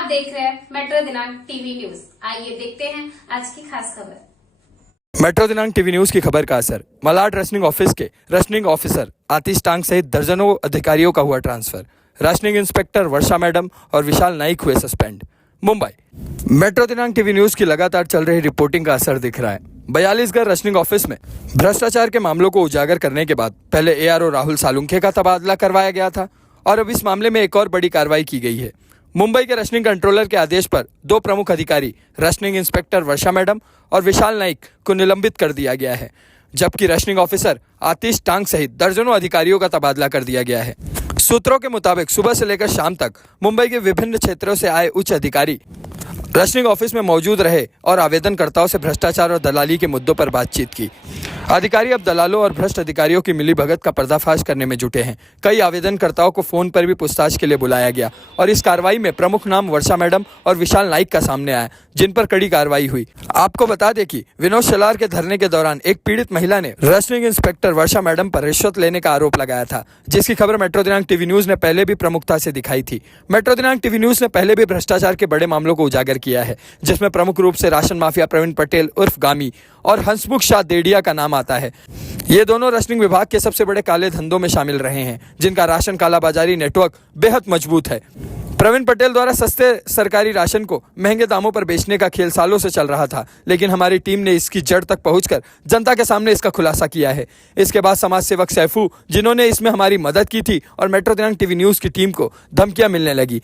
आप देख रहे हैं मेट्रो दिनांक टीवी न्यूज। आइए देखते हैं आज की खास खबर। मेट्रो दिनांक टीवी न्यूज की खबर का असर। मलाड रेशनिंग ऑफिस के रेशनिंग ऑफिसर आतिश टांग सहित दर्जनों अधिकारियों का हुआ ट्रांसफर। रेशनिंग इंस्पेक्टर वर्षा मैडम और विशाल नाइक हुए सस्पेंड। मुंबई मेट्रो दिनांक टीवी न्यूज की लगातार चल रही रिपोर्टिंग का असर दिख रहा है। 42 रेशनिंग ऑफिस में भ्रष्टाचार के मामलों को उजागर करने के बाद पहले एआरओ राहुल सालुंखे का तबादला करवाया गया था और अब इस मामले में एक और बड़ी कार्रवाई की गई है। मुंबई के रेशनिंग कंट्रोलर के आदेश पर दो प्रमुख अधिकारी रेशनिंग इंस्पेक्टर वर्षा मैडम और विशाल नाइक को निलंबित कर दिया गया है, जबकि रेशनिंग ऑफिसर आतिश टांग सहित दर्जनों अधिकारियों का तबादला कर दिया गया है। सूत्रों के मुताबिक सुबह से लेकर शाम तक मुंबई के विभिन्न क्षेत्रों से आए उच्च अधिकारी रेशनिंग ऑफिस में मौजूद रहे और आवेदनकर्ताओं से भ्रष्टाचार और दलाली के मुद्दों पर बातचीत की। अधिकारी अब दलालों और भ्रष्ट अधिकारियों की मिलीभगत का पर्दाफाश करने में जुटे हैं। कई आवेदनकर्ताओं को फोन पर भी पूछताछ के लिए बुलाया गया और इस कार्रवाई में प्रमुख नाम वर्षा मैडम और विशाल नाइक का सामने आया, जिन पर कड़ी कार्रवाई हुई। आपको बता दें कि विनोद शेलार के धरने के दौरान एक पीड़ित महिला ने रेशनिंग इंस्पेक्टर वर्षा मैडम पर रिश्वत लेने का आरोप लगाया था, जिसकी खबर मेट्रो दिनांक टीवी न्यूज ने पहले भी प्रमुखता से दिखाई थी। मेट्रो दिनांक टीवी न्यूज ने पहले भी भ्रष्टाचार के बड़े मामलों को उजागर किया है, जिसमें प्रमुख रूप से राशन माफिया प्रवीण पटेल उर्फ गामी और हंसमुख शाह देडिया का नाम आता है। ये दोनों रेशनिंग विभाग के सबसे बड़े काले धंधों में शामिल रहे हैं, जिनका राशन कालाबाजारी नेटवर्क बेहद मजबूत है। प्रवीण पटेल द्वारा सस्ते सरकारी राशन को महंगे दामों पर बेचने का खेल सालों से चल रहा था, लेकिन हमारी टीम ने इसकी जड़ तक पहुंचकर जनता के सामने इसका खुलासा किया है। इसके बाद समाज सेवक सैफू, जिन्होंने इसमें हमारी मदद की थी, और मेट्रो दिनांक टीवी न्यूज की टीम को धमकियां मिलने लगी,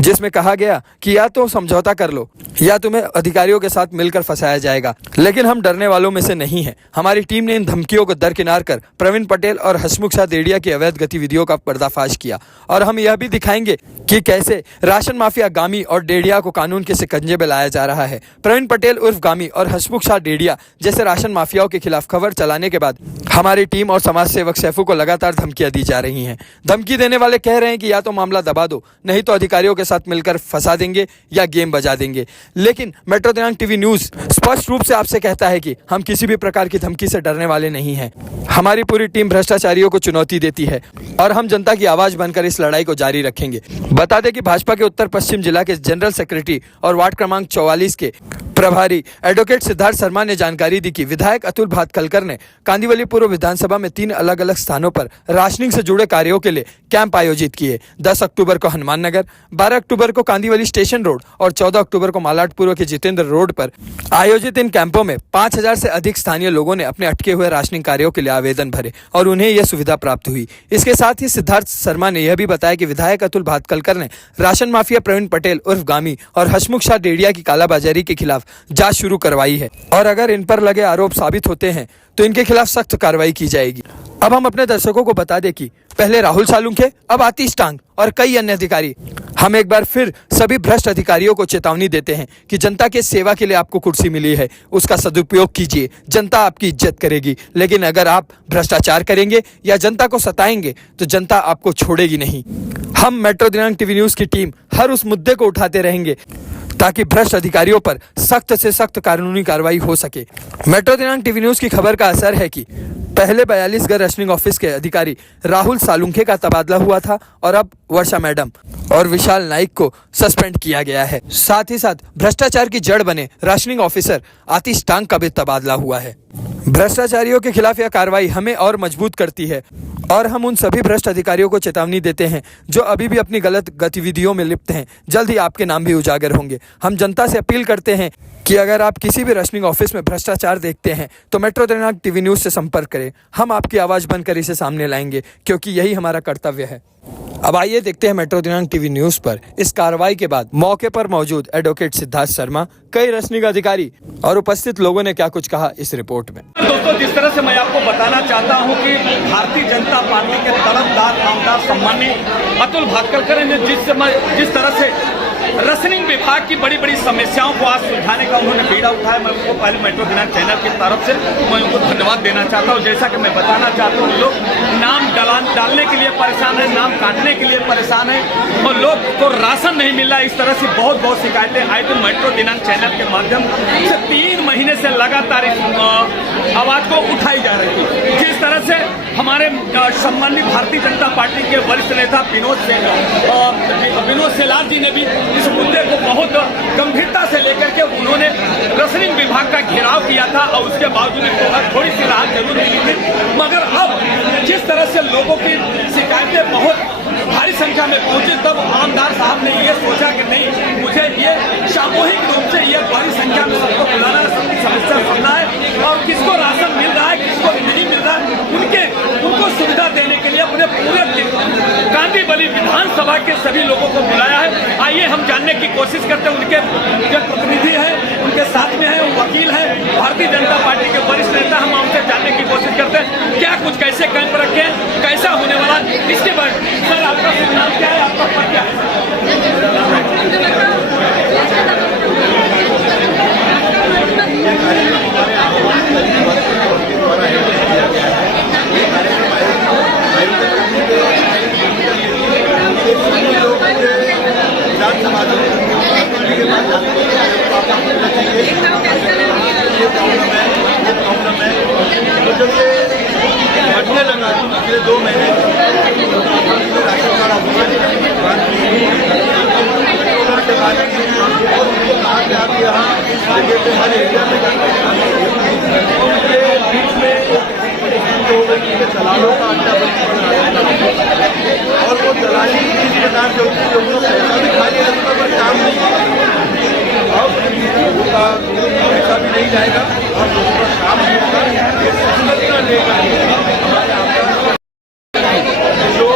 जिसमें कहा गया कि या तो समझौता कर लो या तुम्हें अधिकारियों के साथ मिलकर फंसाया जाएगा। लेकिन हम डरने वालों में से नहीं हैं। हमारी टीम ने इन धमकियों को दरकिनार कर प्रवीण पटेल और हंसमुख शाह देडिया की अवैध गतिविधियों का पर्दाफाश किया, और हम यह भी दिखाएंगे कि कैसे राशन माफिया गामी और डेडिया को कानून के शिकंजे में लाया जा रहा है। प्रवीण पटेल उर्फ गामी और हंसमुख शाह डेडिया जैसे राशन माफियाओं के खिलाफ खबर चलाने के बाद हमारी टीम और समाज सेवक सैफू को लगातार धमकियां दी जा रही हैं। धमकी देने वाले कह रहे हैं कि या तो मामला दबा दो, नहीं तो अधिकारियों के साथ मिलकर फंसा देंगे या गेम बजा देंगे। लेकिन मेट्रो दिनांक टीवी न्यूज स्पष्ट रूप से आपसे कहता है कि हम किसी भी प्रकार की धमकी से डरने वाले नहीं हैं। हमारी पूरी टीम भ्रष्टाचारियों को चुनौती देती है और हम जनता की आवाज बनकर इस लड़ाई को जारी रखेंगे। बता दें कि भाजपा के उत्तर पश्चिम जिला के जनरल सेक्रेटरी और वार्ड क्रमांक 44 के प्रभारी एडवोकेट सिद्धार्थ शर्मा ने जानकारी दी कि विधायक अतुल भातखलकर ने कांदिवली पूर्व विधानसभा में 3 अलग अलग स्थानों पर राशनिंग से जुड़े कार्यों के लिए कैंप आयोजित किए। 10 अक्टूबर को हनुमान नगर, 12 अक्टूबर को कांदिवली स्टेशन रोड और 14 अक्टूबर को मालाड पूर्व के जितेंद्र रोड पर आयोजित इन कैंपों में 5000 से अधिक स्थानीय लोगों ने अपने अटके हुए राशनिंग कार्यों के लिए आवेदन भरे और उन्हें यह सुविधा प्राप्त हुई। इसके साथ ही सिद्धार्थ शर्मा ने यह भी बताया कि विधायक अतुल भातखलकर ने राशन माफिया प्रवीण पटेल उर्फ गामी और हंसमुख शाह डेडिया की कालाबाजारी के खिलाफ जांच शुरू करवाई है, और अगर इन पर लगे आरोप साबित होते हैं तो इनके खिलाफ सख्त कार्रवाई की जाएगी। अब हम अपने दर्शकों को बता दें कि पहले राहुल सालुंखे, अब आतिश टांग और कई अन्य अधिकारी। हम एक बार फिर सभी भ्रष्ट अधिकारियों को चेतावनी देते हैं कि जनता के सेवा के लिए आपको कुर्सी मिली है, उसका सदुपयोग कीजिए। जनता आपकी इज्जत करेगी, लेकिन अगर आप भ्रष्टाचार करेंगे या जनता को सताएंगे तो जनता आपको छोड़ेगी नहीं। हम मेट्रो दिनांक टीवी न्यूज की टीम हर उस मुद्दे को उठाते रहेंगे ताकि भ्रष्ट अधिकारियों पर सख्त से सख्त कानूनी कार्रवाई हो सके। मेट्रो दिनांक टीवी न्यूज की खबर का असर है कि पहले 42 रेशनिंग ऑफिस के अधिकारी राहुल सालुंखे का तबादला हुआ था और अब वर्षा मैडम और विशाल नाइक को सस्पेंड किया गया है। साथ ही साथ भ्रष्टाचार की जड़ बने राशनिंग ऑफिसर आतिश टांग का भी तबादला हुआ है। भ्रष्टाचारियों के खिलाफ यह कार्रवाई हमें और मजबूत करती है और हम उन सभी भ्रष्ट अधिकारियों को चेतावनी देते हैं जो अभी भी अपनी गलत गतिविधियों में लिप्त हैं। जल्द ही आपके नाम भी उजागर होंगे। हम जनता से अपील करते हैं कि अगर आप किसी भी रेशनिंग ऑफिस में भ्रष्टाचार देखते हैं तो मेट्रो दिनांक टीवी न्यूज से संपर्क करें। हम आपकी आवाज बनकर इसे सामने लाएंगे, क्योंकि यही हमारा कर्तव्य है। अब आइए देखते हैं मेट्रो दिनांक टीवी न्यूज पर इस कार्रवाई के बाद मौके पर मौजूद एडवोकेट सिद्धार्थ शर्मा, कई रेशनिंग अधिकारी और उपस्थित लोगों ने क्या कुछ कहा इस रिपोर्ट में। दोस्तों, जिस तरह से मैं आपको बताना चाहता हूं कि भारतीय जनता पार्टी के तड़पदार नामदार सम्मानीय अतुल भातखलकर ने जिस तरह से रेशनिंग विभाग की बड़ी बड़ी समस्याओं को आज सुलझाने का उन्होंने बीड़ा उठाया, मैं उनको पहले मेट्रो दिनांक चैनल की तरफ से मैं उनको धन्यवाद देना चाहता हूं। जैसा कि मैं बताना चाहता हूं, लोग नाम डालने के लिए परेशान है, नाम काटने के लिए परेशान है और लोग को राशन नहीं मिल रहा। इस तरह से बहुत बहुत शिकायतें आए थे। मेट्रो दिनांक चैनल के माध्यम से 3 महीने से लगातार आवाज को उठाई जा रही थी। जिस तरह से हमारे सम्मानित भारतीय जनता पार्टी के वरिष्ठ नेता विनोद सेलार जी ने भी इस मुद्दे को बहुत गंभीरता से लेकर के उन्होंने रसनिंग विभाग का घेराव किया था और उसके बावजूद थोड़ी सी राहत जरूर मिली थी। मगर अब जिस तरह से लोगों की शिकायतें बहुत भारी संख्या में पहुंची, तब आमदार साहब ने ये सोचा कि नहीं, मुझे ये सामूहिक रूप से ये बड़ी संख्या में सबको बुलाना है, सबकी समस्या सुनना है और किसको राशन मिल रहा है, किसको नहीं मिल रहा है, उनको सुविधा देने के लिए अपने पूरे कांदीवली विधानसभा के सभी लोगों को बुलाया है। आइए हम जानने की कोशिश करते हैं। उनके जो प्रतिनिधि हैं उनके साथ में है, वकील है, भारतीय जनता पार्टी के वरिष्ठ नेता, हम उनसे जानने की कोशिश करते हैं क्या कुछ कैसे कैंप रखे, कैसा होने वाला इसके बाद। सर, आपका शुभ नाम क्या है, आपका पद क्या है? घटने लगा पिछले 2 महीने राशन कार्ड के बाद और उनको कहा कि आप यहाँ इस जगह पे हर एरिया में बीच में हो गई कि दलालों का अड्डा और वो दलाली इस प्रकार से होती है, लोगों को पैसा भी खा लिया जाता पर काम नहीं अब पैसा भी नहीं जाएगा और लोगों का काम नहीं होगा। ये संरचना लेगा जो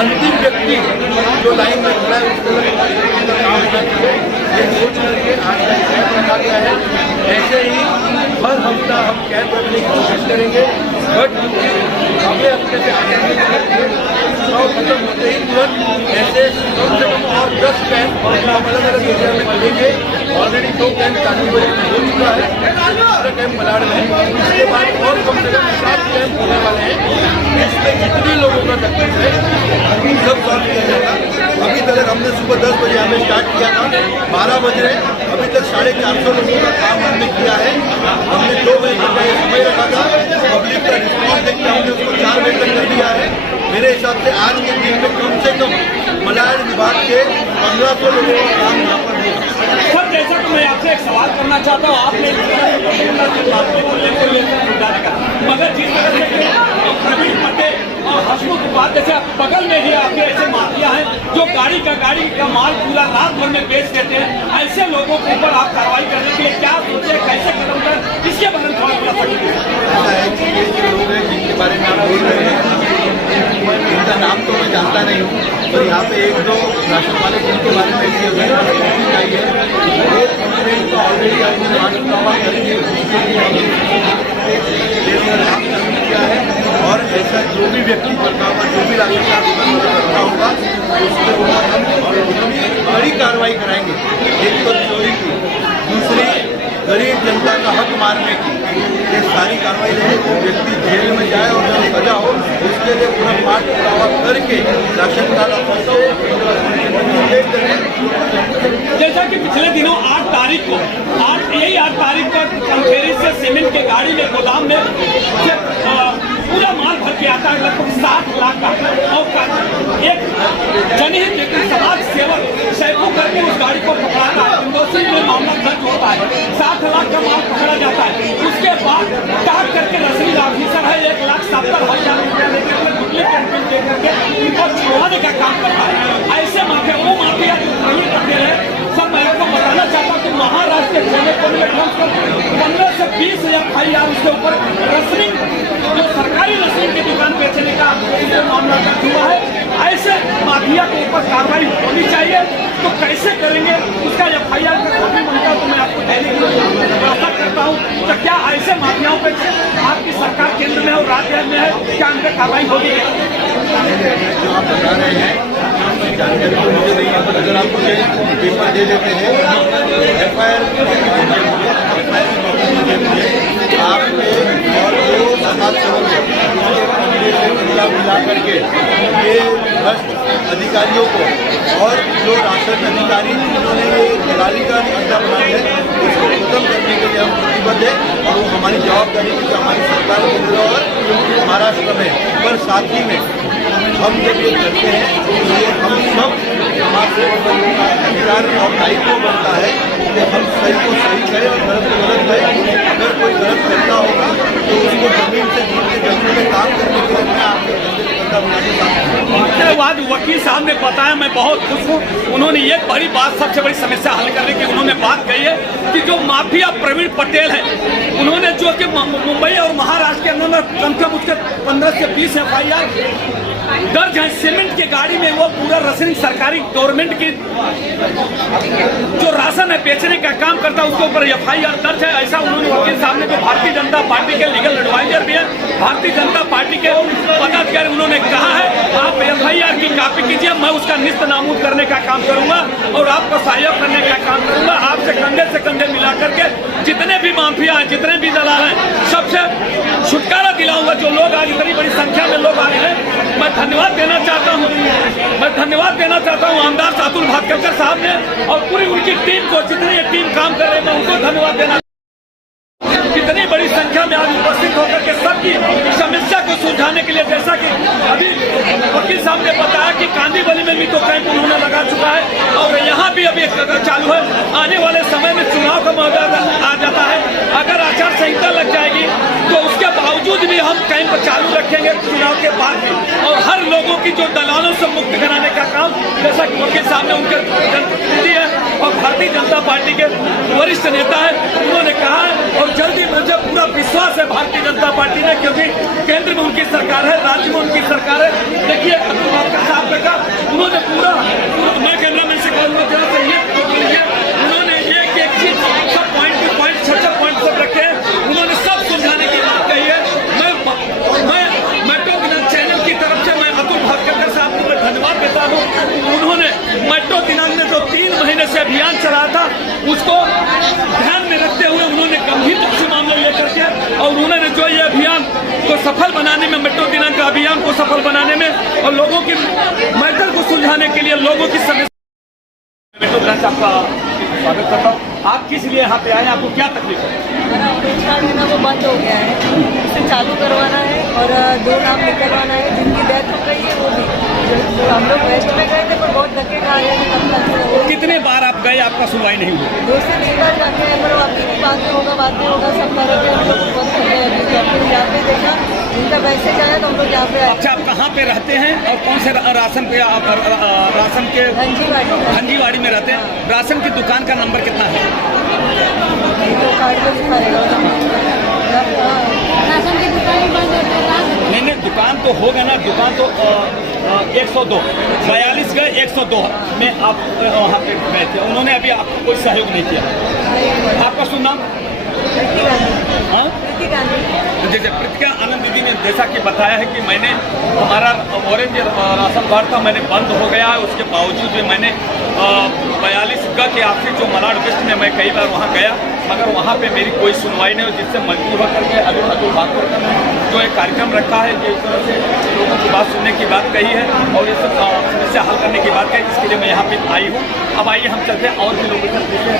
अंतिम व्यक्ति जो लाइन में खड़ा है उसको काम होना चाहिए। ये सोच करके आज का कैंप रखा गया है। ऐसे ही हर हफ्ता हम कैंप रखने की कोशिश करेंगे, बट अगले हफ्ते से खत्म होते ही तुरंत ऐसे कम से कम और 10 कैंप हम अलग अलग एरिया में करेंगे। ऑलरेडी 2 कैंप कांदीवली में हो चुका है, दूसरा कैंप मलाड में है, इसके बाद और कम से कम 7 कैंप होने वाले हैं। इसमें जितने लोगों का तकलीफ है सब सॉल्व किया जाएगा। अभी तक हमने सुबह 10 बजे हमें स्टार्ट किया था, 12 बज रहे, अभी तक 450 लोगों का काम हमने किया है। हमने 2 बजे तक का समय रखा था, पब्लिक का रिस्पॉन्स देखकर हमने उसको 4 बजे तक कर दिया है। मेरे हिसाब से आज के दिन में कम से कम मलाड विभाग के 1500 लोगों का काम यहाँ पर होगा। सर, जैसा कि मैं आपसे एक सवाल करना चाहता हूँ, आपने मगर जिस तरह से प्रवीण पटेल और हसमुख बात जैसे बगल में ही आपके ऐसे माफिया हैं जो गाड़ी का माल पूरा रात भर में बेच देते हैं, ऐसे लोगों के ऊपर आप कार्रवाई करने के लिए क्या सोचे, कैसे कदम कर, इसके बारे में थोड़ा बता सकते हैं? लोग हैं जिनके बारे में आप बोल रहे हैं, इनका नाम तो मैं जानता नहीं हूँ, पर यहाँ पे 1-2 राशन वाले जिनके बारे में चाहिए वो कंप्लेंट तो ऑलरेडी हमने नाम किया है और ऐसा जो भी व्यक्ति करता होगा, जो भी राशन कार्ड करता होगा उसके हम बड़ी कार्रवाई कराएंगे। एक तो चोरी की, दूसरी गरीब जनता का हक मारने की, ये सारी कार्रवाई रहे। वो व्यक्ति जेल में जाए और जब सजा हो उसके लिए पूरा पाठ पुरावा करके राशन कार्ड जैसा कि पिछले दिनों 8 तारीख को कंफेरी से सीमेंट के गाड़ी में गोदाम में पूरा माल भर के आता है, लगभग 7 लाख का, और एक जनहित व्यक्ति समाज सेवक सैफू करके उस गाड़ी को पकड़ाता है, इंदौसी में मामला दर्ज होता है, 7 लाख का माल पकड़ा जाता है। उसके बाद कहा करके रसनीक ऑफिसर है 1,70,000 रुपया लेकर डुप्लीकेट बिल दे करके उनको छुड़वाने का काम करता है। ऐसे माफिया वो माफिया जो नहीं करते रहे। सर, मैं आपको बताना चाहता हूँ कि महाराष्ट्र के कोने में 15 से 20 FIR उसके ऊपर रसनीक जो सरकारी रसनीक की दुकान बेचने का मामला दर्ज हुआ है। ऐसे माफिया के ऊपर कार्रवाई होनी चाहिए, तो कैसे करेंगे उसका FIR का कॉपी बनता तो मैं आपको देने की व्यवस्था करता हूँ। तो क्या ऐसे माफियाओं पे आपकी सरकार केंद्र में और राज्य में है, क्या उन पर कार्रवाई होगी? जो आप बता रहे हैं जानकारी तो मुझे नहीं है, अगर आप मुझे पेपर दे देते हैं FIR आपके और जो समाज सेवा में मिला करके ये भ्रष्ट अधिकारियों को और जो राशन अधिकारी जिन्होंने ये दलाली का धंधा बनाया है उसको खत्म करने के लिए हम प्रतिबद्ध है और वो हमारी जवाबदारी है कि हमारी सरकार केंद्र और महाराष्ट्र में, पर साथ ही में हम जब ये करते हैं तो ये हम सब समाज सेवा का अधिकार और दायित्व बनता है कि हम सही को सही करें और गलत को गलत करें। अगर कोई गलत करता होगा तो उसको जमीन से जीत के जमीन में काम करने के लिए मैं आपके धंधे को धंधा बनाने का उसके बाद वकील साहब ने बताया, मैं बहुत खुश हूँ। उन्होंने ये बड़ी बात, सबसे बड़ी समस्या हल करने की उन्होंने बात कही है कि जो माफिया प्रवीण पटेल है, उन्होंने जो कि मुंबई और महाराष्ट्र के अंदर कम से कम उसके 15 से 20 FIR दर्ज है। सीमेंट की गाड़ी में वो पूरा राशनिंग सरकारी गवर्नमेंट की जो राशन है बेचने का काम करता है उसके ऊपर FIR दर्ज है। ऐसा उन्होंने वकील साहब ने, जो भारतीय जनता पार्टी के लीगल एडवाइजर भी है, भारतीय जनता पार्टी के पदाधिकारी, उन्होंने कहा है आप FIR की कॉपी कीजिए, मैं उसका निस्त नामूद करने का काम करूंगा और आपको सहयोग करने का काम करूंगा। आपसे कंधे से कंधे मिला करके जितने भी माफिया हैं, जितने भी दलाल हैं, सबसे छुटकारा दिलाऊंगा। जो लोग आज इतनी बड़ी संख्या में लोग आए हैं, मैं धन्यवाद देना चाहता हूं आमदार अतुल भाटकर साहब ने और पूरी उनकी टीम को, जितनी ये टीम काम कर रहे हैं, मैं उनको धन्यवाद देना। कितनी बड़ी संख्या में आज उपस्थित होकर के सबकी समस्या को सुलझाने के लिए, जैसा कि अभी वकील साहब ने बताया कि कांदीवली में भी तो कैंप उन्होंने लगा चुका है और यहाँ भी अभी चालू है। आने वाले समय में चुनाव का मौका आ जाता है, अगर आचार संहिता लग जाएगी तो उसके बावजूद भी हम कैंप चालू रखेंगे चुनाव के बाद भी, और हर लोगों की जो दलालों से मुक्त कराने का काम, जैसा कि वकील साहब ने, उनके जनप्रतिनिधि है और भारतीय जनता पार्टी के वरिष्ठ नेता है, उन्होंने कहा है। और जल्दी मुझे पूरा विश्वास है भारतीय जनता पार्टी ने, क्योंकि केंद्र में उनकी सरकार है, राज्य में उनकी सरकार है। देखिए अतुल भाटकर साहब ने कहा, उन्होंने पूरा मैं कैमरामैन से कहूँगा जरा चाहिए, उन्होंने एक चीज सब पॉइंट टू पॉइंट 6 पॉइंट सब रखे हैं, उन्होंने सब सुलझाने की बात कही है। मैं मेट्रो चैनल की तरफ से मैं अतुल भाटकर साहब को धन्यवाद देता हूँ। उन्होंने मेट्रो दिनांक में जो 3 महीने से अभियान चला था उसको ध्यान में रखते हुए उन्होंने गंभीरता से मामले लेकर के और उन्होंने जो ये अभियान को सफल बनाने में, मेट्रो दिनांक का अभियान को सफल बनाने में और लोगों की मैटर को सुलझाने के लिए, लोगों की समस्या, मेट्रो ब्रांच आपका स्वागत करता हूँ। आप किस लिए यहाँ पे आए, आपको क्या तकलीफ है? हमारा ऑरेंज कार्ड है ना, वो बंद हो गया है, उसे चालू करवाना है और 2 नाम निकलवाना है जिनकी डेथ हो गई है वो भी। तो हम लोग वेस्ट में गए थे पर बहुत धक्के खा रहे थे। कितने बार आप गए, आपका सुनवाई नहीं हुई? 2 से 3 बार जाते हैं पर आपकी भी बाद में होगा सब कर रहे थे। हम लोग बंद कर गए, फिर यहाँ पे देखा इनका वैसे जाए तो हम लोग यहाँ पे आए। अच्छा, आप कहाँ पे रहते हैं और कौन से राशन पे आप राशन के? हंजीवाड़ी में रहते हैं। राशन की दुकान का नंबर कितना है? राशन की दुकान बंद है। नहीं, दुकान तो होगा ना, दुकान तो 102 42 गए 102 में आप वहाँ पे गए थे, उन्होंने अभी आपको कोई सहयोग नहीं किया। आपका शुभ नाम? हाँ, जैसे प्रतिज्ञा आनंद दीदी ने जैसा कि बताया है कि मैंने हमारा ऑरेंज राशन कार्ड था, मैंने बंद हो गया है, उसके बावजूद भी मैंने 42 के ऑफिस जो मलाड वेस्ट में मैं कई बार वहाँ गया, मगर वहाँ पे मेरी कोई सुनवाई नहीं हुई, जिससे मजबूर होकर के अभी अतुल भाटकर ने जो एक कार्यक्रम रखा है कि इस तरह से लोगों की बात सुनने की बात कही है और ये सब समस्या हल करने की बात कही, इसके लिए मैं यहाँ पे आई हूँ। अब आइए हम चलते हैं और भी लोगों के साथ पूछते हैं।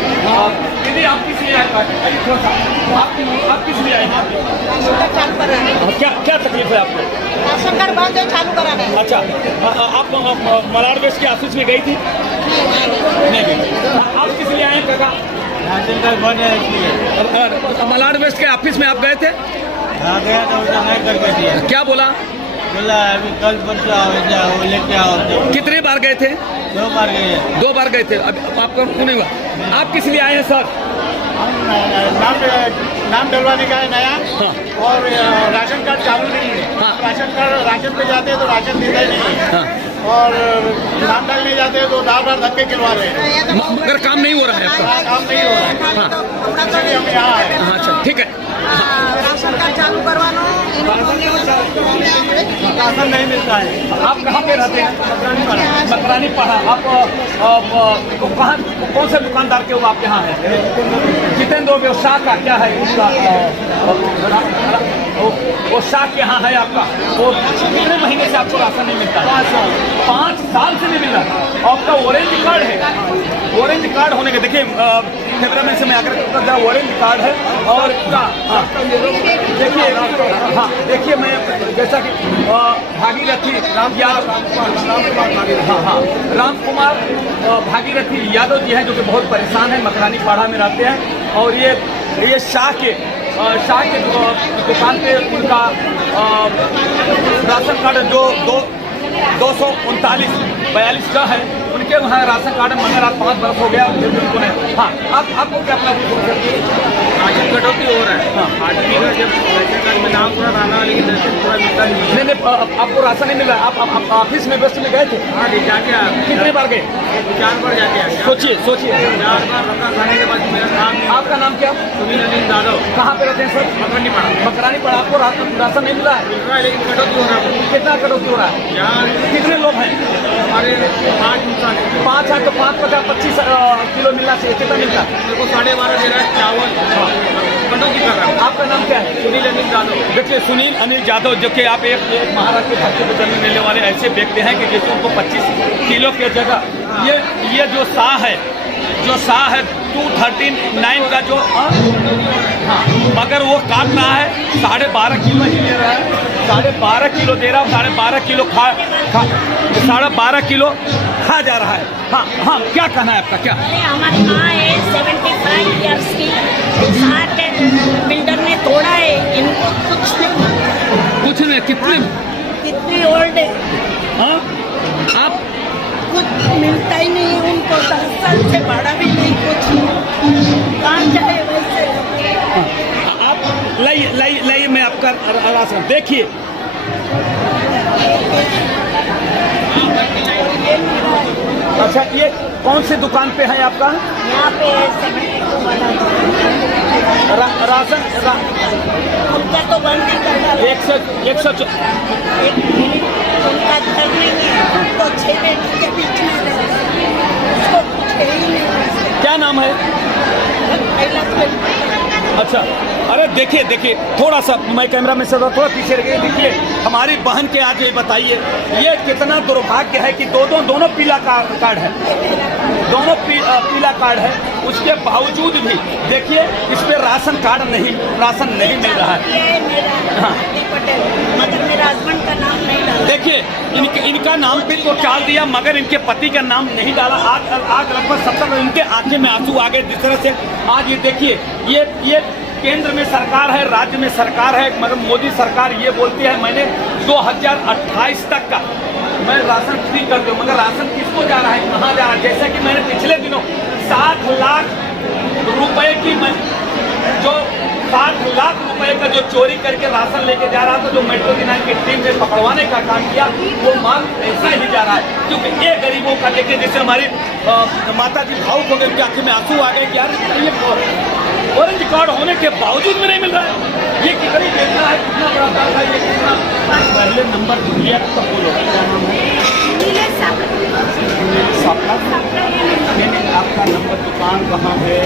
दीदी आप किस लिए आए? थोड़ा सा आप किस लिए आए यहाँ पे? क्या तकलीफ है आपको? राशन कार्ड बंद है, चालू कराना है। अच्छा, आप मलाड वेस्ट के ऑफिस में गई थी? नहीं गई। आप किस लिए आए काका? राशन कार्ड बंद है इसलिए। मलाड वेस्ट के ऑफिस में आप गए थे? हाँ गया था, उसने नहीं करके दिया। क्या बोला? बोला अभी कल परसों आओ, वो लेके आओ। कितने बार गए थे? 2 बार गए। 2 बार गए थे। अब आपका क्यों नहीं हुआ? आप किस लिए आए हैं सर? नाम डलवाने का है नया। हाँ। और राशन कार्ड चालू नहीं है। हाँ। राशन पे जाते हैं तो राशन देता ही नहीं है। हाँ। और नाम डालने जाते हैं तो बार धक्के खिलवा रहे हैं, मगर काम नहीं हो रहा है आपका? काम नहीं हो रहा है। हाँ। इसलिए हम यहाँ आए। हाँ, अच्छा ठीक है। राशन कार्ड चालू करवाना, राशन नहीं मिलता है। आप कहाँ पे रहते हैं? मकरानी पड़ा। आप कहाँ, कौन से दुकानदार के हो आप यहाँ हैं? जितेंद्र व्यवसाय का क्या है उसका? वो शाह के यहाँ है आपका, वो कितने महीने से आपको राशन नहीं मिलता? 5 साल से नहीं मिल रहा। आपका ऑरेंज कार्ड है, ऑरेंज कार्ड होने के देखिए कैमरा मैन से मैं आकर ऑरेंज कार्ड है और हाँ देखिए, हाँ देखिए मैं जैसा कि भागीरथी या राम कुमार भागीरथी यादव जी हैं जो कि बहुत परेशान है, मकरानी पाड़ा में रहते हैं और ये शाह के दुकान पे उनका राशन कार्ड जो 239-42 का है, उनके वहाँ राशन कार्ड मगर आज 5 बरस हो गया उनको नहीं। हाँ आपको क्या अपना राशन कटौती हो रहा है। हाँ, आदमी का जब राशन कार्ड में नाम पूरा रहना लेकिन राशन पूरा मिलता नहीं। नहीं आपको राशन नहीं मिल रहा। आप ऑफिस में व्यस्त में गए थे? हाँ जी, जाके आ गए। कितने बार गए? 4 बार जाके आ गए। सोचिए 4 बार धक्का खाने के बाद मेरा नाम नहीं। आपका नाम क्या? सुनील अनिल यादव। कहाँ पे रहते हैं सर? मकरानी पाड़ा। मकरानी पाड़ा। आपको राशन नहीं मिल रहा है? मिल रहा है लेकिन कटौती हो रहा है। कितना कटौती हो रहा है? यहाँ कितने लोग हैं? हमारे 5 इंसान है। 5 है तो 5-25 किलो मिलना चाहिए। कितना मिलता है? मेरे को 12.5 दे रहा है चावल। कटौती कर रहा है। आपका नाम क्या है? सुनील अनिल यादव। देखिए सुनील अनिल यादव जो कि आप एक महाराष्ट्र के भक्ति बदलने मिलने वाले ऐसे व्यक्ति हैं कि जैसे उनको 25 किलो की जगह ये जो शाह है 239 का जो हाँ मगर वो काट रहा है 12.5 किलो ही ले रहा है। 12.5 किलो दे रहा है, 12.5 किलो 12.5 किलो खा जा रहा है। हाँ क्या कहना है आपका? क्या हमारी माँ है 75 ईयर्स की, 60 बिल्डर ने तोड़ा है, इनको कुछ नहीं। कितनी ओल्ड है? हाँ आप कुछ मिलता ही नहीं उनको, 10 साल से भाड़ा भी नहीं, कुछ कहाँ जाए वैसे। आप लाइए मैं आपका राशन देखिए। अच्छा ये कौन सी दुकान पे है आपका? यहाँ पे 72 वाला राशन उनका तो बंद ही कर डाला। 100 एक मिनट उनका घर नहीं है तो 6 बेटी के बीच में रहता है, उसको कुछ है ही नहीं। क्या नाम है? अच्छा अरे देखिए थोड़ा सा मैं कैमरा में से थोड़ा पीछे रहिए। देखिए हमारी बहन के आज ये बताइए ये कितना दुर्भाग्य है कि दोनों पीला कार्ड है, दोनों पीला कार्ड है, उसके बावजूद भी देखिए इस पे राशन नहीं मिल रहा है। हाँ मगर मेरा हस्बैंड का नाम नहीं डाला। देखिए इनका नाम भी तो डाल दिया मगर इनके पति का नाम नहीं डाला। आज लगभग 70 इनके आंखें में आंसू आ गए जिस तरह से आज ये देखिए ये केंद्र में सरकार है, राज्य में सरकार है, मगर मोदी सरकार ये बोलती है मैंने 2028 तक का मैं राशन फ्री कर दूँ, मगर राशन किसको जा रहा है, कहाँ जा रहा है? जैसा कि मैंने पिछले दिनों 60 लाख रुपए की जो 60 लाख रुपए का जो चोरी करके राशन लेके जा रहा था, जो मेट्रो की 9 की टीम ने पकड़वाने का काम किया, वो माल ऐसा ही जा रहा है। क्योंकि ये गरीबों का देखिए जैसे हमारी माता जी भावुक हो गए, उनकी आंखें में आंसू आ गए कि यार ये ऑरेंज कार्ड होने के बावजूद में नहीं मिल रहा है। ये कितनी देखना है, कितना बड़ा कार्ड है, ये कितना पहले नंबर दिया तो बोलो क्या नाम है? आपका नंबर दुकान कहाँ है?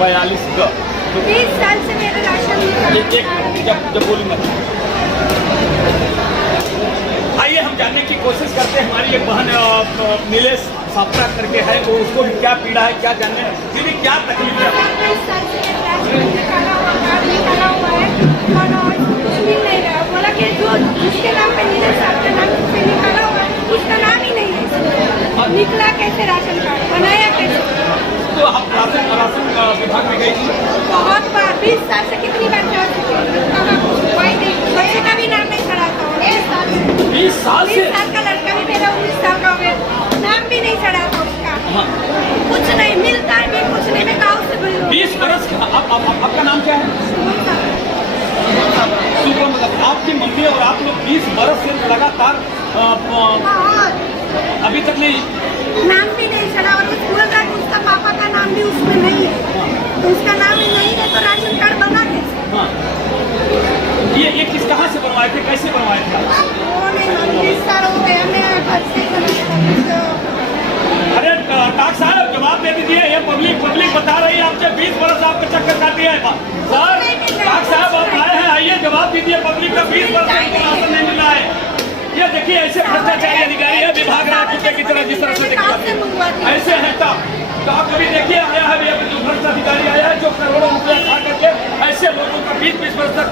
42 का। 20 साल से मेरा राशन जब बोलूँगा आइए हम जानने की कोशिश करते हैं। हमारी एक बहन नीलेश सापरा करके है, वो उसको भी क्या पीड़ा है, क्या जानने दीदी क्या तकलीफ है? बोला कि जो जिसके नाम पे नीलेश आपके नाम से निकाला हुआ है उसका नाम ही नहीं है। निकला कैसे राशन कार्ड, बनाया कैसे? तो आप राशन विभाग में गई थी? बहुत बार, 20 साल से कितनी बार जा चुकी हूँ। बच्चे का भी नाम नहीं चढ़ाता हूँ 20 साल से। 20 साल का लड़का भी मेरा 19 साल का हो गया, नाम भी नहीं चढ़ाता उसका। हाँ। कुछ नहीं मिलता है, भी कुछ नहीं। मैं गाँव से बोल 20 बरस आपका नाम क्या है? शुभम। मतलब आपकी मम्मी और आप लोग 20 बरस से लगातार अभी तक नहीं नाम भी नहीं चढ़ा, और कुछ बोल रहा है कि उसका पापा का नाम भी उसमें नहीं है, तो उसका नाम ही नहीं है तो राशन कार्ड बना कैसे? हाँ। ये किस कहाँ से बनवाए थे, कैसे बनवाए थे? वो नहीं मालूम, 20 साल हो गए हमें घर से। अरे डॉक्टर साहब जवाब दे दीजिए, ये पब्लिक बता रही है आपसे 20 बरस आपका चक्कर काट दिया है सर। डॉक्टर साहब आप जवाब दीजिए, पब्लिक का 20% राशन नहीं मिला है। ये देखिए ऐसे भ्रष्टाचारी अधिकारी है, विभाग रहा कुत्ते की तरह जिस तरह से ऐसे है तो आप कभी देखिए आया है जो भ्रष्ट अधिकारी आया है जो करोड़ों रुपया खा करके ऐसे लोगों का 20%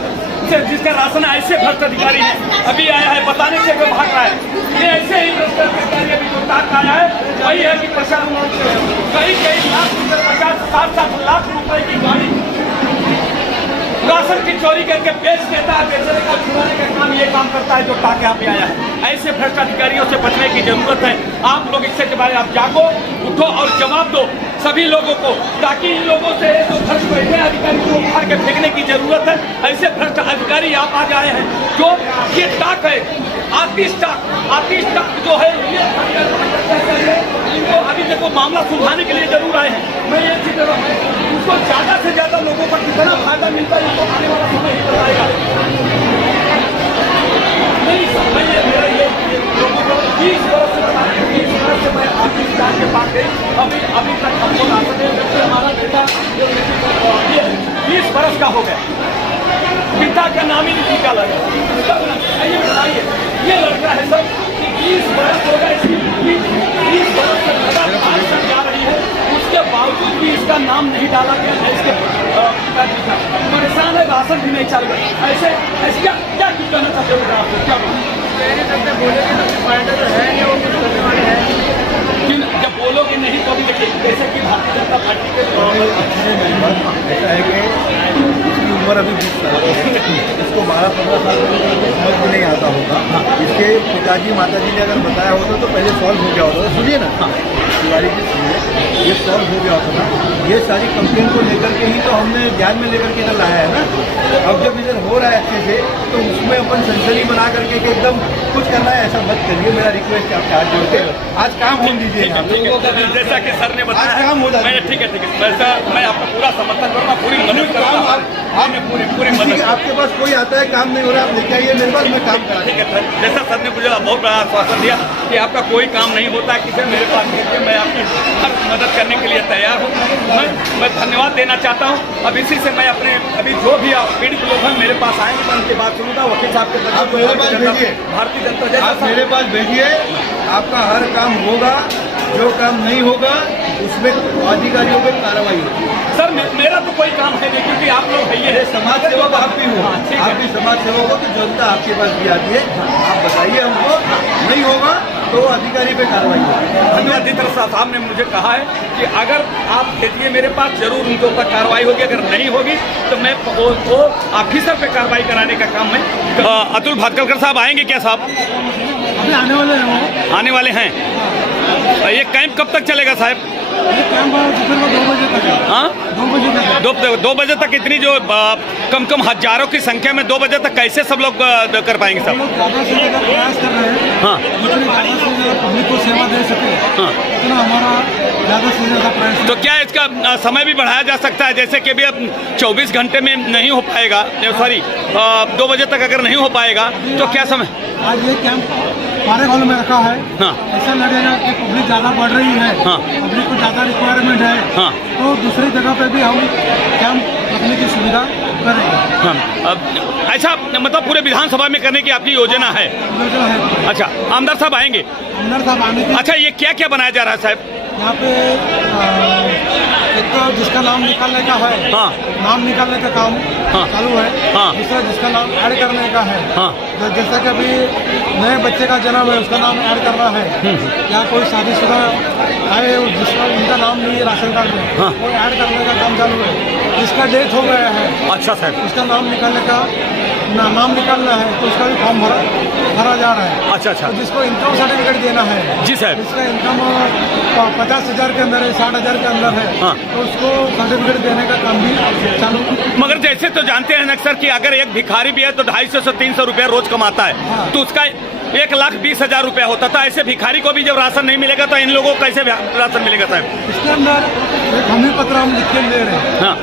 से जिसका राशन ऐसे भ्रष्ट अधिकारी है अभी आया है, बताने से कोई भाग रहा है। ये ऐसे ही भ्रष्ट अधिकारी अभी जो टाक आया है वही है कि प्रशासन कई लाख रुपए 50-60 लाख रुपए की गाड़ी राशन की चोरी करके बेच देता है, बेचने का छुड़ाने का काम ये काम करता है जो टाक यहाँ पे आया है। ऐसे भ्रष्ट अधिकारियों से बचने की जरूरत है। आप लोग इससे के बारे आप जागो, उठो और जवाब दो सभी लोगों को, ताकि इन लोगों से जो भ्रष्ट बैठे अधिकारी को उखाड़ के फेंकने की जरूरत है। ऐसे भ्रष्ट अधिकारी आप आ जाए हैं जो ये टाक है, आतिश टाक जो है ये इनको अभी देखो मामला सुलझाने के लिए जरूर आए हैं। मैं ये चीज उसको ज्यादा से ज्यादा लोगों को कितना फायदा मिलता है इसको आने वाला समय ही बताएगा। नहीं समझिए मेरा ये लोगों को 20 वर्ष से मैं ऑफिस जाके पास गई, अभी तक हमको राशन जब से हमारा बेटा 20 वर्ष का हो गया, पिता का नाम ही नहीं निकाला गया। ये बताइए ये लड़का है सर 20 वर्ष हो गए, 20 वर्ष से लगातार जा रही है, उसके बावजूद भी इसका नाम नहीं डाला गया है। इसके पिताजी का परेशान है, राशन भी नहीं चल रहा। ऐसे क्या क्या कहना चाहते हो आपको, क्या जब बोलोगे नहीं तो अभी देखिए जैसे कि भारतीय जनता पार्टी के ऐसा है कि इसकी उम्र अभी 20 साल है, इसको 12-15 साल समझ भी नहीं आता होगा। इसके पिताजी माताजी ने अगर बताया होता तो पहले सॉल्व हो गया होता। सुनिए ना तिवारी जी, सुनिए, ये सॉल्व हो गया होता ना। ये सारी कंप्लेन को लेकर के ही तो हमने ध्यान में लेकर के इधर लाया है ना। अब जब इधर हो रहा है अच्छे से तो उसमें अपन सनसनी बना करके एकदम कुछ करना है, ऐसा मत करिए। मेरा रिक्वेस्ट है आपके हाथ जोड़ के आज काम होने दीजिए। जैसा कि सर ने बताया काम हो जाए, ठीक है वैसा मैं आपका पूरा समर्थन करूँगा, पूरी मदद करूँगा, पूरी मदद। आपके पास कोई आता है काम नहीं हो रहा, आप लेके आइए मेरे पास, मैं काम करा। ठीक है सर, जैसा सर ने मुझे बहुत बड़ा आश्वासन दिया कि आपका कोई काम नहीं होता है, किसी मेरे पास भेजिए, मैं आपकी हर मदद करने के लिए तैयार हूँ। मैं धन्यवाद देना चाहता हूँ। अब इसी से मैं अपने अभी जो भी पीड़ित लोग हैं मेरे पास आएंगे, मैं उनकी बात सुनूंगा। वकील साहब के आप मेरे पास भेजिए, भारतीय जनता आप मेरे पास भेजिए, आपका हर काम होगा। जो काम नहीं होगा उसमें अधिकारियों पर कार्रवाई होगी। सर मेरा तो कोई काम है नहीं, क्योंकि आप लोग है ये समाज सेवक आप भी हो, आप भी समाज सेवक हो तो जनता आपके पास भी आती है। आप बताइए हमको, नहीं होगा तो अधिकारी पे कार्रवाई होगी। धन्यवाद। जितेंद्र साहब ने मुझे कहा है कि अगर आप भेजिए मेरे पास, जरूर उनके ऊपर कार्रवाई होगी। अगर नहीं होगी तो मैं वो ऑफिसर पे कार्रवाई कराने का काम है। अतुल भाटकलकर साहब आएंगे क्या साहब? अभी आने वाले हैं वो। आने वाले हैं। ये कैंप कब तक चलेगा साहब? ये कैंप दोपहर को 2 बजे तक है। हाँ 2 बजे तक। 2 बजे तक इतनी जो कम हजारों की संख्या में 2 बजे तक कैसे सब लोग कर पाएंगे साहब? हम लोग ज़्यादा से ज़्यादा प्रयास कर रहे हैं। हाँ जितनी ज़्यादा से ज़्यादा पब्लिक को सेवा दे सके, हाँ इतना हमारा ज़्यादा से ज़्यादा प्रयास। तो क्या इसका समय भी बढ़ाया जा सकता है? जैसे कि अभी अब 24 घंटे में नहीं हो पाएगा, सॉरी 2 बजे तक अगर नहीं हो पाएगा तो क्या समय? आज ये कैंप हमारे हॉल में रखा है। हाँ ऐसा लगेगा कि पब्लिक ज़्यादा बढ़ रही है, हाँ पब्लिक को ज़्यादा रिक्वायरमेंट है, हाँ तो दूसरी जगह पे भी हम कैंप रखने की सुविधा करेंगे। हाँ अब ऐसा मतलब पूरे विधानसभा में करने की आपकी योजना है? योजना है। अच्छा, आमदार साहब आएंगे? आमदार साहब आने की। अच्छा, ये क्या क्या बनाया जा रहा है साहब? यहाँ पे एक तो जिसका नाम निकालने का है, हाँ नाम निकालने का काम हाँ चालू है। हाँ दूसरा जिसका नाम ऐड करने का है, हाँ जैसा कि अभी नए बच्चे का जन्म है उसका नाम ऐड करना है, या कोई शादीशुदा आए जिसका उनका नाम नहीं है राशन कार्ड में, हाँ वो ऐड करने का काम चालू है। जिसका डेथ हो गया है, अच्छा सर, उसका नाम निकालने का नाम निकालना है तो उसका भी फॉर्म भरा जा रहा है। अच्छा अच्छा। तो जिसको इनकम सर्टिफिकेट देना है, जी साहब, जिसका इनकम 50,000 के अंदर है, 60,000 के अंदर है, हाँ तो उसको सर्टिफिकेट देने का काम भी चालू। मगर जैसे तो जानते हैं अक्सर कि अगर एक भिखारी भी है तो 250 से 300 रुपया रोज कमाता है, हाँ। तो उसका 1,20,000 रुपया होता था। ऐसे भिखारी को भी जब राशन नहीं मिलेगा तो इन लोगों को कैसे राशन मिलेगा साहब? इसके अंदर एक हमी पत्र हम लिख के ले रहे हैं। हाँ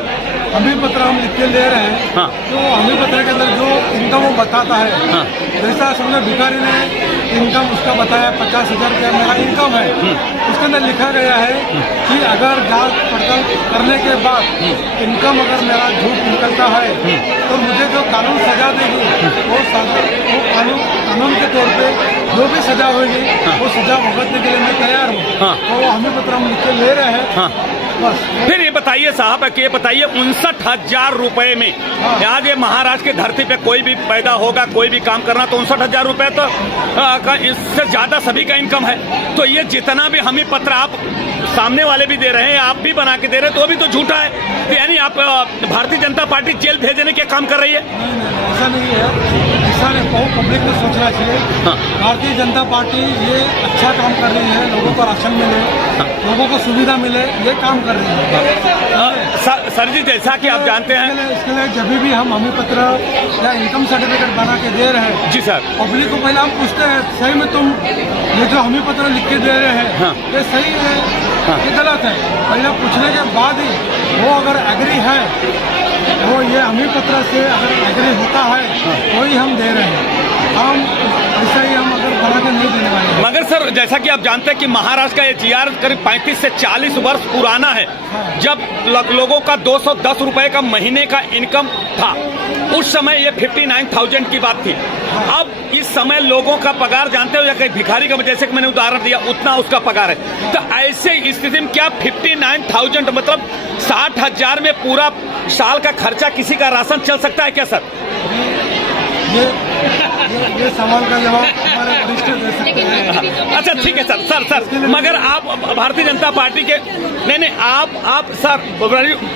हमी पत्र हम लिख के ले रहे हैं। हाँ तो हमी पत्र के अंदर जो इनकम वो बताता है, हाँ जैसा समझो भिखारी ने इनकम उसका बताया 50,000 रुपया मेरा इनकम है। उसके अंदर लिखा गया है कि अगर जांच पड़ताल करने के बाद इनकम अगर मेरा झूठ निकलता है तो मुझे जो कानून सजा देगी वो कानून के तौर पे जो भी सजा होगी वो सजा भुगतने के लिए मैं तैयार हूँ। तो वो हमी पत्र हम लिख के ले रहे हैं। बस फिर ये बताइए साहब कि ये बताइए 59,000 रुपए में आज ये महाराष्ट्र की धरती पे कोई भी पैदा होगा, कोई भी काम करना तो 59,000 रुपए तो इससे ज्यादा सभी का इनकम है। तो ये जितना भी हमी पत्र आप सामने वाले भी दे रहे हैं, आप भी बना के दे रहे हैं, तो भी तो झूठा है। तो यानी आप भारतीय जनता पार्टी जेल भेजने के काम कर रही है? ऐसा नहीं है, ऐसा नहीं, बहुत पब्लिक को सोचना चाहिए। भारतीय जनता पार्टी ये अच्छा काम कर रही है, लोगों को राशन मिले, लोगों को सुविधा मिले, ये काम कर रही है। सर जी, जैसा कि आप जानते हैं, इसके लिए जब भी हम हमी पत्र या इनकम सर्टिफिकेट बना के दे रहे हैं जी सर, पब्लिक को पहले हम पूछते हैं सही में तुम ये जो हमी पत्र लिख के दे रहे हैं ये सही है ये गलत है। पहले पूछने के बाद ही वो अगर एग्री है, वो ये हमी पत्र से अगर एग्री होता है तो ही हम दे रहे हैं। हम ऐसा ही हम अगर बना के नहीं देने वाले हैं। मगर सर, जैसा कि आप जानते हैं कि महाराष्ट्र का ये जीआर करीब 35 से 40 वर्ष पुराना है। जब लोगों का 210 रुपए का महीने का इनकम था, उस समय ये 59,000 की बात थी। अब इस समय लोगों का पगार जानते हो या कहीं भिखारी का, जैसे कि मैंने उदाहरण दिया, उतना उसका पगार है। तो ऐसे स्थिति में क्या 59,000 मतलब 60,000 में पूरा साल का खर्चा किसी का राशन चल सकता है क्या सर? ये सवाल का जवाब हमारे वरिष्ठ दे सकते हैं। अच्छा ठीक है सर, मगर आप भारतीय जनता पार्टी के नहीं आप सर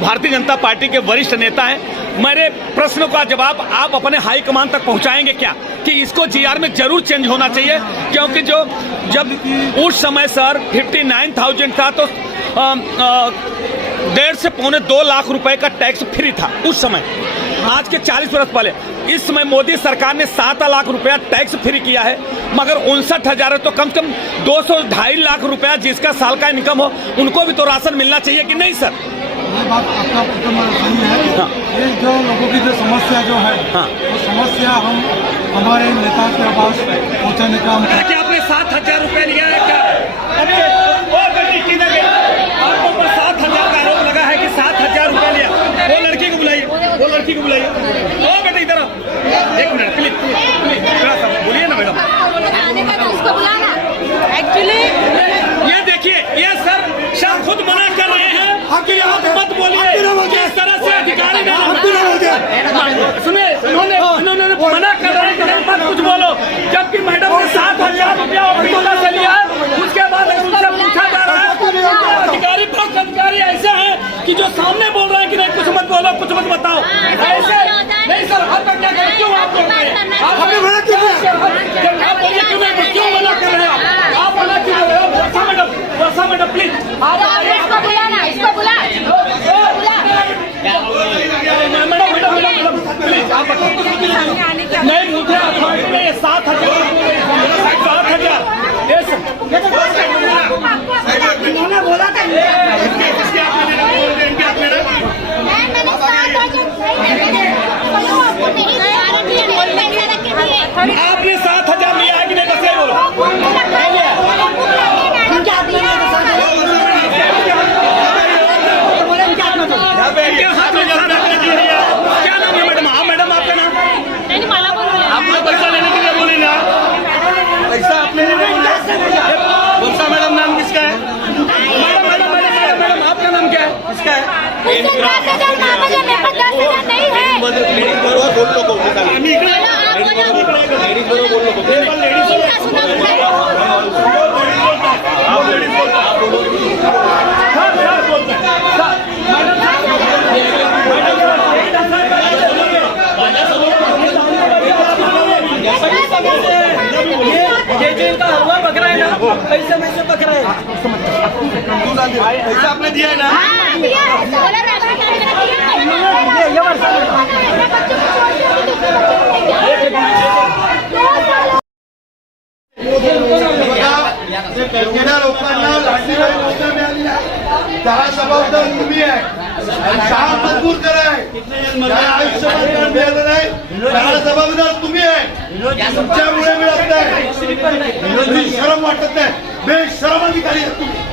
भारतीय जनता पार्टी के वरिष्ठ नेता हैं। मेरे प्रश्न का जवाब आप अपने हाईकमान तक पहुंचाएंगे क्या कि इसको जीआर में जरूर चेंज होना चाहिए? क्योंकि जब उस समय सर 59,000 था तो 1.5 से 2 लाख रुपए का टैक्स फ्री था उस समय, आज के 40 वर्ष पहले। इस समय मोदी सरकार ने 7 लाख रुपया टैक्स फ्री किया है, मगर 59,000 है तो कम से कम 200-2.5 लाख रुपया जिसका साल का इनकम हो उनको भी तो राशन मिलना चाहिए कि नहीं सर? ये बात आपका एकदम सही है। ये जो लोगों की जो समस्या जो है वो समस्या हम हमारे नेता के पास पहुँचाने का क्या आपने 7,000 रुपए लिया है क्या? अभी और बेटी किधर गई? आपको ऊपर 7,000 का आरोप लगा है कि 7,000 रुपए लिया। वो लड़की को बुलाइए, वो लड़की को बुलाइए। ओ बेटा इधर आओ, 1 मिनट प्लीज थोड़ा सा बोलिए ना मैडम। उसको बुलाना। एक्चुअली ये देखिए, ये सर खुद मना कर रहे हैं कि आप मत बोलिए। जिस तरह से अधिकारी सुनिए, उन्होंने मना कर रहे हैं कि मत कुछ बोलो, जबकि मैडम ने 7,000 रुपया अब्दुल्ला से लिया है। उसके बाद उनसे पूछा जा रहा है, अधिकारी पक्ष अधिकारी ऐसे हैं कि जो सामने बोल रहे हैं कि नहीं कुछ मत बोलो, कुछ मत बताओ। ऐसे नहीं सर, हर तक क्या करें? क्यों आप बोल रहे हैं? आप हमें मना क्यों बोलिए, क्यों मना कर रहे हैं? आप मना क्यों कर रहे हो? वर्षा मैडम प्लीज आप इसको बुलाना, इसको बुला। मैडम प्लीज आप नहीं, मुझे अथॉरिटी में 7,000 उन्होंने बोला था आपने 7,000 लिया है कि नहीं? बस बोलो। क्या नाम है मैडम? हाँ मैडम, आपका नाम? आपने पैसा लेने के लिए बोली ना? पैसा आपने नहीं बोला। वर्षा मैडम नाम किसका है? मैडम आपका नाम क्या है? किसका है? ये जो इनका हलवा पक रहा है ना, पैसे में से पक रहा है। पैसा आपने दिया है ना? लोकांना लाठी मिळाली आहे, त्याला जबाबदार तुम्ही आहे। शाळा मजबूर कराय त्याला आयुष्यभर काम मिळालं नाही त्याला जबाबदार तुम्ही आहे तुमच्यामुळे मिळत नाही तुम्ही शरम वाटत नाही बेशरम अधिकारी आहे तुम्ही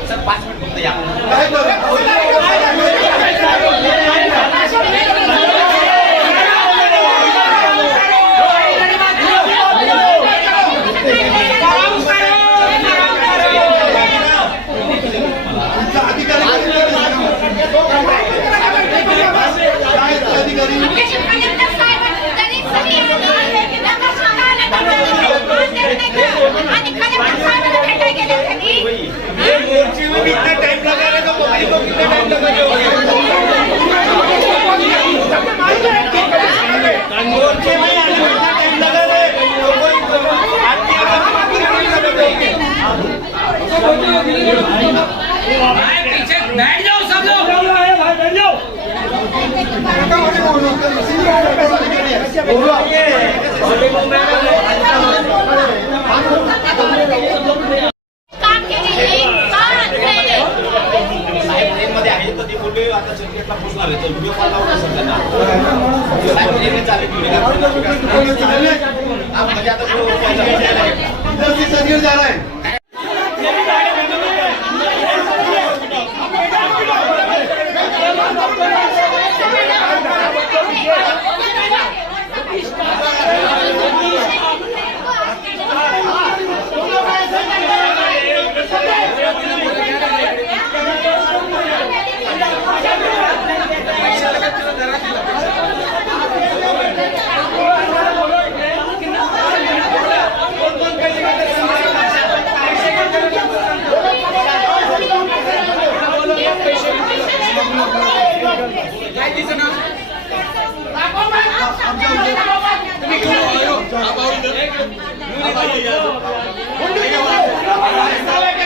काय पीछे बैठ जाओ सब लोग बैठ जाओ मध्ये आहे तर ती बोलले आता सर्टिफिकेटला पोहोचणार आहे तर व्हिडिओ कॉल लावून सर म्हणजे आता जा रहा है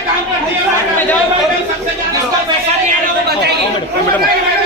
काम करती है, इसका पैसा नहीं आ रहा वो बताइए।